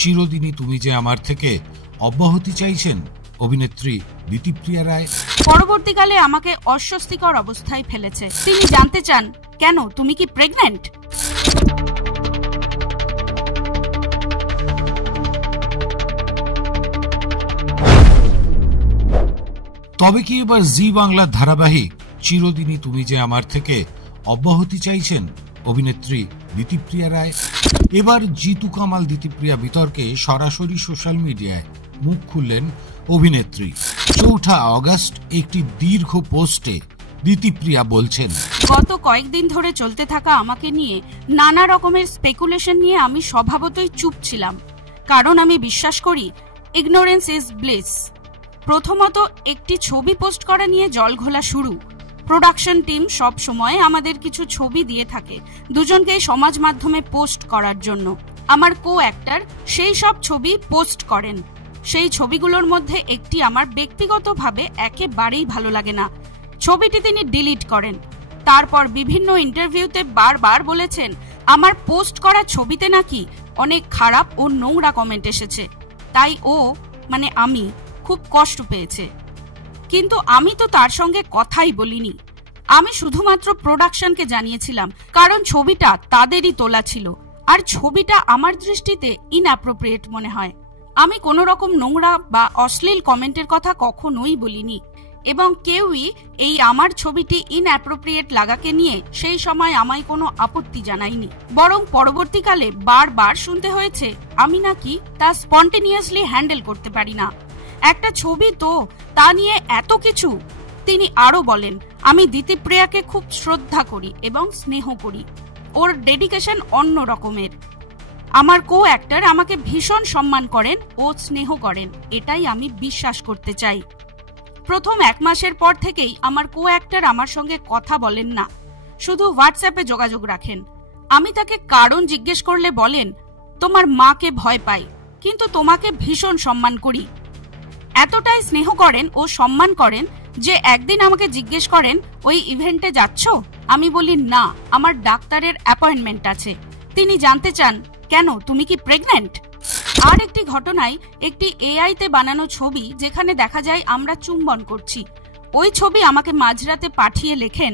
চিরদিনই তুমি যে আমার থেকে অব্যাহতি চাইছেন অভিনেত্রী দিতিপ্রিয়া রায়। পরবর্তীকালে আমাকে অস্বস্তিকর অবস্থায় ফেলেছে। তিনি জানতে চান, কেন তুমি কি প্রেগন্যান্ট? তবে কি এবার জি বাংলার ধারাবাহিক চিরদিনই তুমি যে আমার থেকে অব্যাহতি চাইছেন অভিনেত্রী দিতিপ্রিয়া রায়? এবার জিতু কামাল দিতিপ্রিয়া বিতর্কে সরাসরি সোশ্যাল মিডিয়ায় মুখ খুললেন অভিনেত্রী। 4 আগস্ট একটি দীর্ঘ পোস্টে দিতিপ্রিয়া বলছেন, গত কয়েকদিন ধরে চলতে থাকা আমাকে নিয়ে নানা রকমের স্পেকুলেশন নিয়ে আমি স্বভাবতই চুপ ছিলাম, কারণ আমি বিশ্বাস করি ইগনোরেন্স ইজ ব্লিস। প্রথমত, একটি ছবি পোস্ট করা নিয়ে জলঘোলা শুরু। প্রোডাকশন টিম সব সময় আমাদের কিছু ছবি দিয়ে থাকে দুজনকেই সমাজ মাধ্যমে পোস্ট করার জন্য। আমার কো অ্যাক্টর সেই সব ছবি পোস্ট করেন। সেই ছবিগুলোর মধ্যে একটি আমার ব্যক্তিগতভাবে একেবারেই ভালো লাগে না। ছবিটি তিনি ডিলিট করেন। তারপর বিভিন্ন ইন্টারভিউতে বারবার বলেছেন আমার পোস্ট করা ছবিতে নাকি অনেক খারাপ ও নোংরা কমেন্ট এসেছে, তাই আমি খুব কষ্ট পেয়েছে। কিন্তু আমি তো তার সঙ্গে কথাই বলিনি। আমি শুধুমাত্র প্রোডাকশনকে জানিয়েছিলাম, কারণ ছবিটা তাদেরই তোলা ছিল আর ছবিটা আমার দৃষ্টিতে ইনঅ্যাপ্রোপ্রিয়েট মনে হয়। আমি কোনো রকম নোংরা বা অশ্লীল কমেন্টের কথা কখনোই বলিনি এবং কেউই এই আমার ছবিটি ইনঅ্যাপ্রোপ্রিয়েট লাগাকে নিয়ে সেই সময় আমায় কোনো আপত্তি জানায়নি। বরং পরবর্তীকালে বারবার শুনতে হয়েছে আমি নাকি তা স্পন্টেনিয়াসলি হ্যান্ডেল করতে পারি না। একটা ছবি তো, তা নিয়ে এত কিছু। তিনি আরো বলেন, আমি দিতিপ্রিয়াকে খুব শ্রদ্ধা করি এবং স্নেহ করি। ওর ডেডিকেশন অন্য রকমের। আমার কো অ্যাক্টর আমাকে ভীষণ সম্মান করেন ও স্নেহ করেন, এটাই আমি বিশ্বাস করতে চাই। প্রথম 1 মাসের পর থেকেই আমার কো অ্যাক্টর আমার সঙ্গে কথা বলেন না, শুধু হোয়াটসঅ্যাপে যোগাযোগ রাখেন। আমি তাকে কারণ জিজ্ঞেস করলে বলেন, তোমার মাকে ভয় পাই, কিন্তু তোমাকে ভীষণ সম্মান করি। এতটাই স্নেহ করেন ও সম্মান করেন যে একদিন আমাকে জিজ্ঞেস করেন, ওই ইভেন্টে যাচ্ছ? আমি বলি না, আমার ডাক্তারের অ্যাপয়েন্টমেন্ট আছে। তিনি জানতে চান, কেন তুমি কি প্রেগন্যান্ট? আর একটি ঘটনায় একটি এআই তে বানানো ছবি যেখানে দেখা যায় আমরা চুম্বন করছি, ওই ছবি আমাকে মাঝরাতে পাঠিয়ে লেখেন,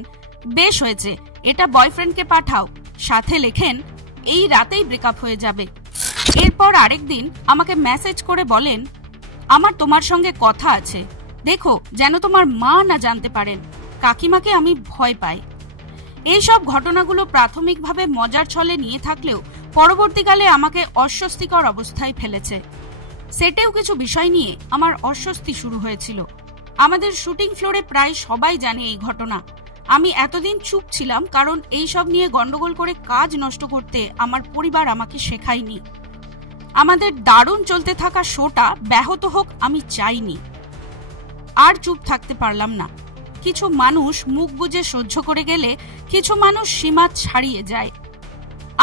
বেশ হয়েছে, এটা বয়ফ্রেন্ডকে পাঠাও। সাথে লেখেন, এই রাতেই ব্রেকআপ হয়ে যাবে। এরপর আরেকদিন আমাকে মেসেজ করে বলেন, আমার তোমার সঙ্গে কথা আছে, দেখো যেন তোমার মা না জানতে পারেন, কাকিমাকে আমি ভয় পাই। এইসব ঘটনাগুলো প্রাথমিকভাবে মজার ছলে নিয়ে থাকলেও পরবর্তীকালে আমাকে অস্বস্তিকর অবস্থায় ফেলেছে। সেটেও কিছু বিষয় নিয়ে আমার অস্বস্তি শুরু হয়েছিল। আমাদের শুটিং ফ্লোরে প্রায় সবাই জানে এই ঘটনা। আমি এতদিন চুপ ছিলাম কারণ এইসব নিয়ে গন্ডগোল করে কাজ নষ্ট করতে আমার পরিবার আমাকে শেখায়নি। আমাদের দারুণ চলতে থাকা শোটা ব্যাহত হোক আমি চাইনি। আর চুপ থাকতে পারলাম না। কিছু মানুষ মুখ বুজে সহ্য করে গেলে কিছু মানুষ সীমা ছাড়িয়ে যায়।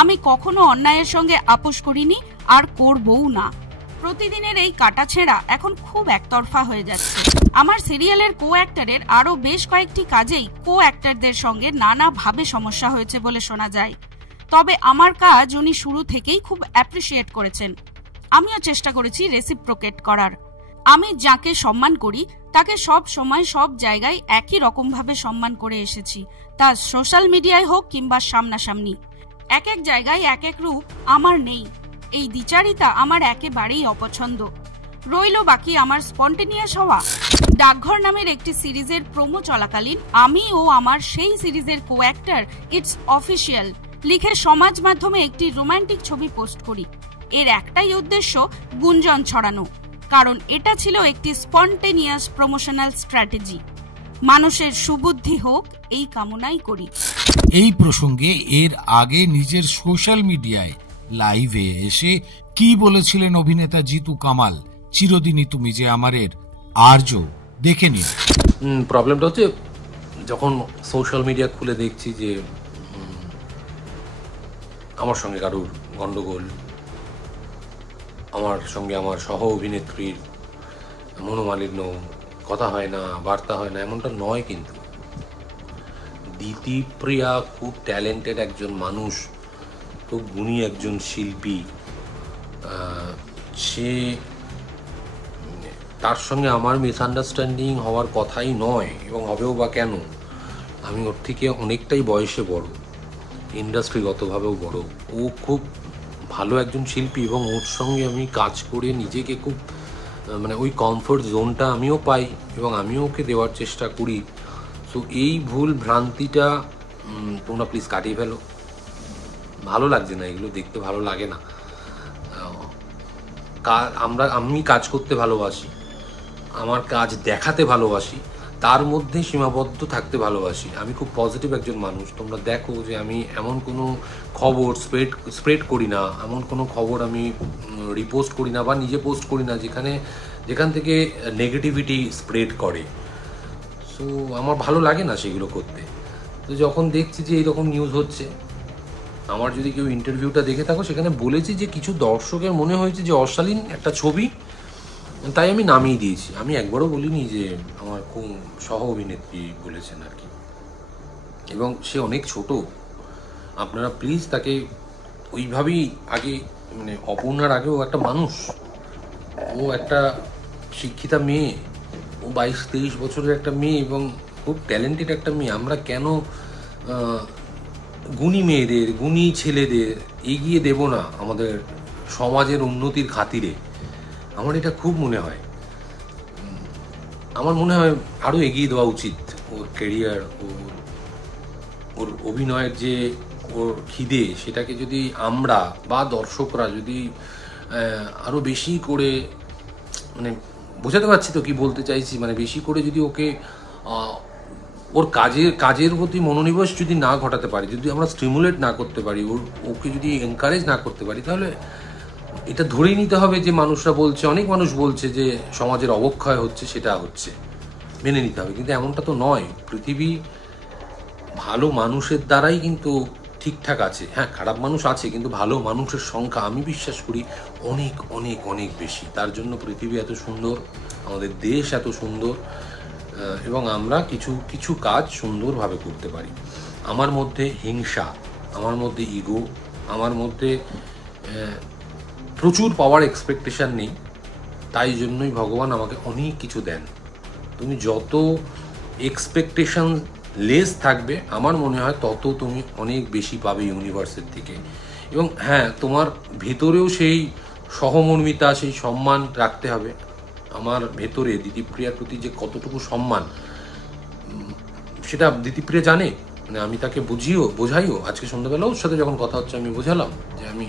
আমি কখনো অন্যায়ের সঙ্গে আপোষ করিনি আর করবও না। প্রতিদিনের এই কাটাছেঁড়া এখন খুব একতরফা হয়ে যাচ্ছে। আমার সিরিয়ালের কো অ্যাক্টরের আরো বেশ কয়েকটি কাজেই কো অ্যাক্টরদের সঙ্গে নানাভাবে সমস্যা হয়েছে বলে শোনা যায়। তবে আমার কাজ উনি শুরু থেকেই খুব অ্যাপ্রিসিয়েট করেছেন। আমিও চেষ্টা করেছি রেসিপ্রোকেট করার। আমি যাকে সম্মান করি তাকে সব সময় সব জায়গায় একই রকম ভাবে সম্মান করে এসেছি, তা সোশ্যাল মিডিয়ায় হোক কিংবা সামনাসামনি। এক এক জায়গায় এক এক রূপ আমার নেই। এই দ্বিচারিতা আমার একেবারেই অপছন্দ। রইল বাকি আমার স্পন্টেনিয়াস হওয়া। ডাকঘর নামের একটি সিরিজের প্রোমো চলাকালীন আমি ও আমার সেই সিরিজের কো অ্যাক্টর ইটস অফিসিয়াল লিখে সমাজ মাধ্যমে একটি রোমান্টিক ছবি পোস্ট করি। এর একটাই উদ্দেশ্য, গুঞ্জন ছড়ানো, কারণ এটা ছিল একটি স্পন্টেনিয়াস প্রমোশনাল স্ট্র্যাটেজি। মানুষের সুবুদ্ধি হোক এই কামনাই করি। এই প্রসঙ্গে এর আগে নিজের সোশ্যাল মিডিয়ায় লাইভে এসে কি বলেছিলেন অভিনেতা জিতু কামাল, চিরদিনই তুমি যে আমারের আর্য, দেখে নিন। প্রবলেমটা হচ্ছে যখন সোশ্যাল মিডিয়া খুলে দেখছি যে আমার সঙ্গে কারুর গন্ডগোল, আমার সঙ্গে আমার সহ অভিনেত্রীর মনোমালিন্য, কথা হয় না, বার্তা হয় না, এমনটা নয়। কিন্তু দিতিপ্রিয়া খুব ট্যালেন্টেড একজন মানুষ, খুব গুণী একজন শিল্পী, তার সঙ্গে আমার মিসআন্ডারস্ট্যান্ডিং হওয়ার কথাই নয়, এবং হবেও বা কেন। আমি ওর থেকে অনেকটাই বয়সে বড়, ইন্ডাস্ট্রিগতভাবেও বড়। ও খুব ভালো একজন শিল্পী, এবং ওর সঙ্গে আমি কাজ করে নিজেকে খুব মানে ওই কমফোর্ট জোনটা আমিও পাই, এবং আমিও ওকে দেওয়ার চেষ্টা করি। সো এই ভুল ভ্রান্তিটা তোমরা প্লিজ কাটিয়ে ফেলো। ভালো লাগছে না, এগুলো দেখতে ভালো লাগে না। আমি কাজ করতে ভালোবাসি, আমার কাজ দেখাতে ভালোবাসি, তার মধ্যে সীমাবদ্ধ থাকতে ভালোবাসি। আমি খুব পজিটিভ একজন মানুষ। তোমরা দেখো যে আমি এমন কোনো খবর স্প্রেড করি না, এমন কোনো খবর আমি রিপোস্ট করি না বা নিজে পোস্ট করি না যেখান থেকে নেগেটিভিটি স্প্রেড করে। সো আমার ভালো লাগে না সেগুলো করতে। তো যখন দেখছি যে এইরকম নিউজ হচ্ছে, আমার যদি কেউ ইন্টারভিউটা দেখে থাকো, সেখানে বলেছি যে কিছু দর্শকের মনে হয়েছে যে অশালীন একটা ছবি, তাই আমি নামিয়ে দিয়েছি। আমি একবারও বলিনি যে আমার কোন সহ অভিনেত্রী বলেছেন আর কি, এবং সে অনেক ছোট। আপনারা প্লিজ তাকে ওইভাবেই আগে, মানে অপর্ণার আগেও একটা মানুষ, ও একটা শিক্ষিতা মেয়ে, ও 22-23 বছরের একটা মেয়ে, এবং খুব ট্যালেন্টেড একটা মেয়ে। আমরা কেন গুণী মেয়েদের, গুণী ছেলেদের এগিয়ে দেব না আমাদের সমাজের উন্নতির খাতিরে? আমার এটা খুব মনে হয়। আমার মনে হয় আরও এগিয়ে দেওয়া উচিত ওর ক্যারিয়ার, ওর অভিনয়ের যে ওর খিদে, সেটাকে যদি আমরা বা দর্শকরা যদি আরও বেশি করে, মানে বোঝাতে পারছি তো কি বলতে চাইছি, মানে বেশি করে যদি ওকে ওর কাজের প্রতি মনোনিবেশ যদি না ঘটাতে পারি, যদি আমরা স্টিমুলেট না করতে পারি, ওকে যদি এনকারেজ না করতে পারি, তাহলে এটা ধরেই নিতে হবে যে মানুষরা বলছে, অনেক মানুষ বলছে যে সমাজের অবক্ষয় হচ্ছে, সেটা হচ্ছে, মেনে নিতে হবে। কিন্তু এমনটা তো নয়। পৃথিবী ভালো মানুষের দ্বারাই কিন্তু ঠিকঠাক আছে। হ্যাঁ, খারাপ মানুষ আছে, কিন্তু ভালো মানুষের সংখ্যা আমি বিশ্বাস করি অনেক অনেক অনেক বেশি। তার জন্য পৃথিবী এত সুন্দর, আমাদের দেশ এত সুন্দর, এবং আমরা কিছু কিছু কাজ সুন্দরভাবে করতে পারি। আমার মধ্যে হিংসা, আমার মধ্যে ইগো, আমার মধ্যে প্রচুর পাওয়ার এক্সপেকটেশন নেই। তাই জন্যই ভগবান আমাকে অনেক কিছু দেন। তুমি যত এক্সপেকটেশন লেস থাকবে, আমার মনে হয় তত তুমি অনেক বেশি পাবে ইউনিভার্সের থেকে। এবং হ্যাঁ, তোমার ভেতরেও সেই সহমর্মিতা, সেই সম্মান রাখতে হবে। আমার ভেতরে দিতিপ্রিয়ার প্রতি যে কতটুকু সম্মান, সেটা দিতিপ্রিয়া জানে। মানে আমি তাকে বোঝাইও। আজকে সন্ধ্যাবেলা ওর সাথে যখন কথা হচ্ছে, আমি বোঝালাম যে আমি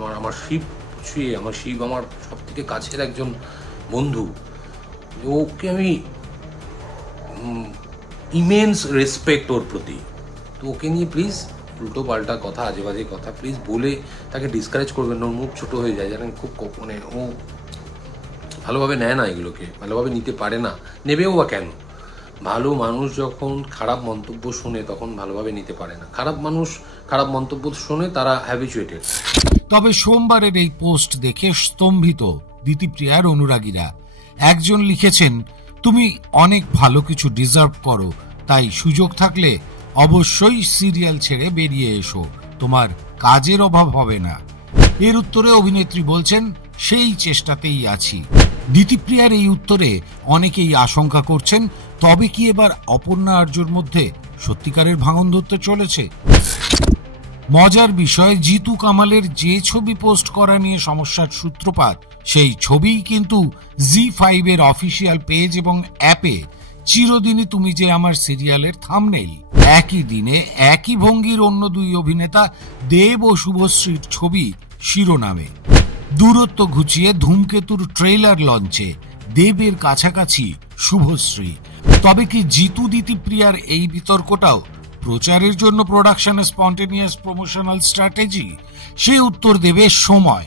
মানে আমার শিব ছুঁয়ে, আমার শিব আমার সব থেকে কাছের একজন বন্ধু। ওকে আমি ইমেন্স রেসপেক্ট ওর প্রতি। তো ওকে নিয়ে প্লিজ উল্টো পাল্টা কথা, আজে বাজে কথা প্লিজ বলে তাকে ডিসকারেজ করবেন না। ওর মুখ ছোটো হয়ে যায়, জানেন, খুব মানে ও ভালোভাবে নেয় না, এগুলোকে ভালোভাবে নিতে পারে না, নেবেও বা কেন? ভালো মানুষ যখন খারাপ মন্তব্য শোনে, তখন ভালোভাবে নিতে পারে না। খারাপ মানুষ খারাপ মন্তব্য শোনে, তারা হ্যাবিচুয়েটেড। তবে সোমবারের এই পোস্ট দেখে স্তম্ভিত দিতিপ্রিয়ার অনুরাগীরা। একজন লিখেছেন, তুমি অনেক ভালো কিছু ডিজার্ভ করো, তাই সুযোগ থাকলে অবশ্যই সিরিয়াল ছেড়ে বেরিয়ে এসো, তোমার কাজের অভাব হবে না। এর উত্তরে অভিনেত্রী বলছেন, সেই চেষ্টাতেই আছি। দিতিপ্রিয়ার এই উত্তরে অনেকেই আশঙ্কা করছেন, তবে কি এবার অপর্ণা আর্যর মধ্যে সত্যিকারের ভাঙন ধরতে চলেছে? মজার বিষয়, জিতু কামালের যে ছবি পোস্ট করা নিয়ে সমস্যার সূত্রপাত, সেই ছবিই কিন্তু জি5 এর অফিসিয়াল পেজ এবং অ্যাপে চিরদিনই তুমি যে আমার সিরিয়ালের থাম্বনেইল। একই দিনে একই ভঙ্গির অন্য দুই অভিনেতা দেব ও শুভশ্রীর ছবি শিরোনামে। দূরত্ব ঘুচিয়ে ধূমকেতুর ট্রেলার লঞ্চে দেবের কাছাকাছি শুভশ্রী। তবে কি জিতু দিতিপ্রিয়ার এই বিতর্কটাও প্রচারের জন্য প্রোডাকশনের স্পন্টেনিয়াস প্রমোশনাল স্ট্র্যাটেজি? সেই উত্তর দেবে সময়।